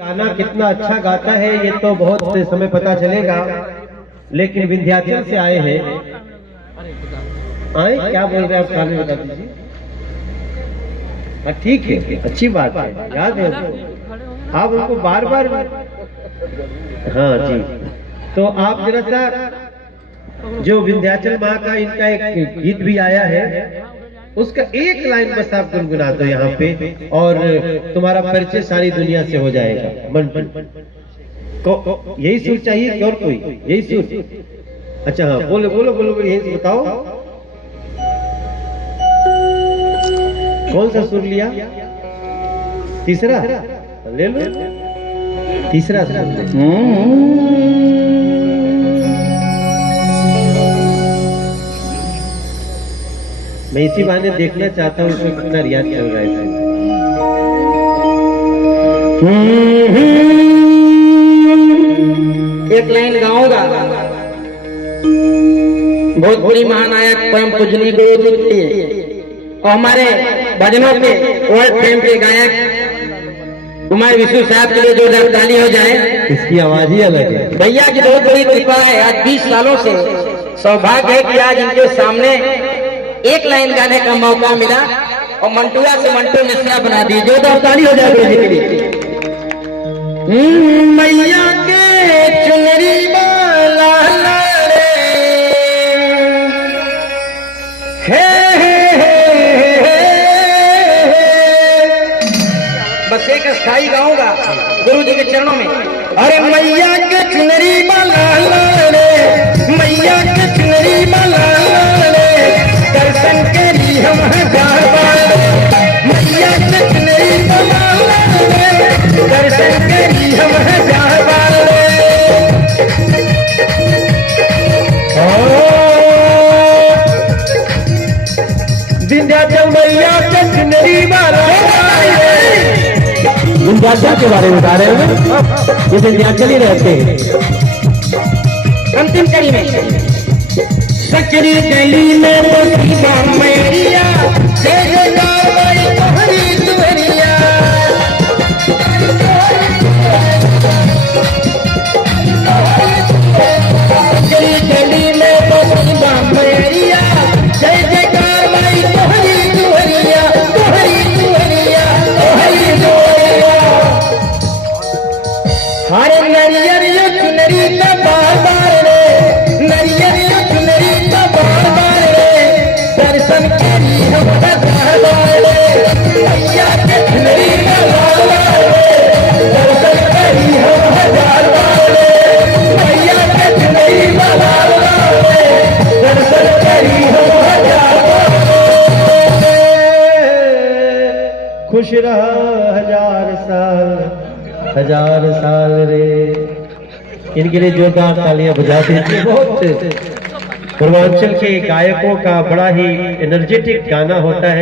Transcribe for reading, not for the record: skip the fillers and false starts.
गाना कितना अच्छा गाता है ये तो बहुत समय पता चलेगा, लेकिन विंध्याचल से आए हैं। आए क्या बोल रहे हैं आप, कान में बता दीजिए। हाँ ठीक है, अच्छी बात है, याद है आप उनको बार बार। हाँ जी, तो आप जरा सा जो विंध्याचल माँ का इनका एक गीत भी आया है, उसका एक लाइन बस आप गुनगुना दो यहाँ पे, और तुम्हारा परिचय सारी दुनिया से हो जाएगा। मन को यही सुर चाहिए कि और कोई? यही सुर? अच्छा हाँ, बोलो बोलो बोलो, यही बताओ कौन सा सुर लिया? तीसरा ले लो, तीसरा सुर। मैं इसी बहाने देखना चाहता हूँ इसमें कितना रियाज चल रहा है। एक लाइन गाऊंगा। बहुत बड़ी महानायक परम पूजनीय गुरु जी और हमारे भजनों के वर्ल्ड फेम के गायक कुमार विष्णु साहब के लिए जोरदार ताली हो जाए। इसकी आवाज ही अलग है। भैया की बहुत बड़ी कृपा है। आज 20 सालों से सौभाग्य है कि आज इनके सामने एक लाइन गाने का मौका मिला और मंटुआ से मंटू मिश्रा बना दी। जोरदार ताली हो जाए गुरु जी के लिए। मैया के चुनरी वाला रे, बस एक स्थाई गाऊंगा गुरु जी के चरणों में। अरे मैया के चुनरी वाला रे, मैया के चुनरी वाला रे, दर्शन करी हम हजार बार। मैया के चुनरी वाला रे, दर्शन करी हम हजार बार। विंध्याचल मैया के चुनरी वाला। विंध्याचल के बारे में बता रहे हैं, ये विंध्याचल ही रहते हैं। अंतिम कड़ी में सकरी गली में मोतीबा मैरिया, जय जयकार बड़ी तोहरी दुहरिया। सकरी गली में मोतीबा मैरिया, जय जयकार बड़ी तोहरी दुहरिया, तोहरी दुहरिया, तोहरी दुहरिया। हरे नरियर यो चुनरी का बार बार रे, नरियर यो चुनरी का बार बार रे, दर्शन करी हम हजार बार रे। मैया के चुनरी का बार बार रे, दर्शन करी हम हजार बार रे। मैया के चुनरी का बार बार रे, दर्शन करी हम हजार बार रे। खुश रहा हजार साल, हजार साल रे। इनके लिए जोरदार तालियां बजा दीजिए। बहुत पूर्वांचल के गायकों का बड़ा ही एनर्जेटिक गाना होता है।